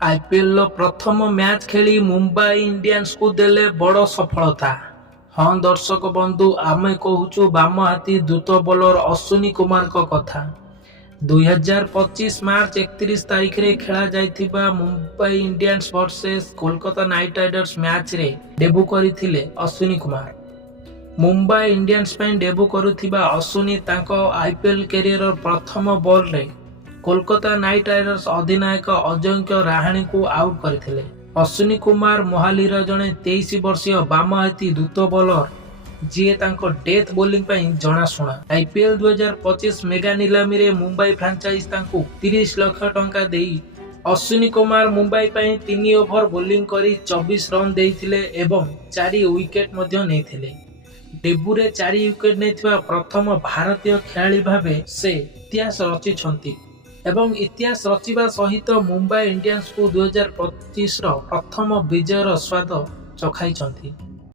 IPL प्रथम match खेली Mumbai Indians को देले बड़ सफलता। हाँ दर्शक बंधु आमे कहूचु बाम हाथी द्रुत बोलर अश्विनी कुमार को कथा। 2025 मार्च 31 तारिख रे खेला जाइथिबा Mumbai Indians versus Kolkata Knight Riders match रे डेब्यू करिथिले अश्विनी कुमार। मुंबई इंडियंस पैन डेब्यू करुथिबा अश्विनी तांको आईपीएल कैरियर प्रथम बॉल रे कोलकाता नाइट राइडर्स अधिनायक अजिंक्य राहाणे को आउट करथिले। अश्विनी कुमार मोहालीर जणे 23 वर्षीय बामहाती द्रुत बॉलर जिए तांको डेथ बोलिंग पई जणाशुना। आईपीएल 2025 मेगा निलामी रे मुंबई फ्रांचाइज तांको 30 लाख टंका देई अश्विनी कुमार मुंबई पई 3 ओवर बोलिंग करी 24 रन देइथिले एवं 4 विकेट मध्ये नेइथिले। डेब्यू रे 4 विकेट नेथिबा प्रथम भारतीय खेलाड़ी भाबे से इतिहास रचिछंती एवं इतिहास रचिबा सहित मुंबई इंडियंस को 2025 प्रथम विजयर स्वाद चखाइछंती।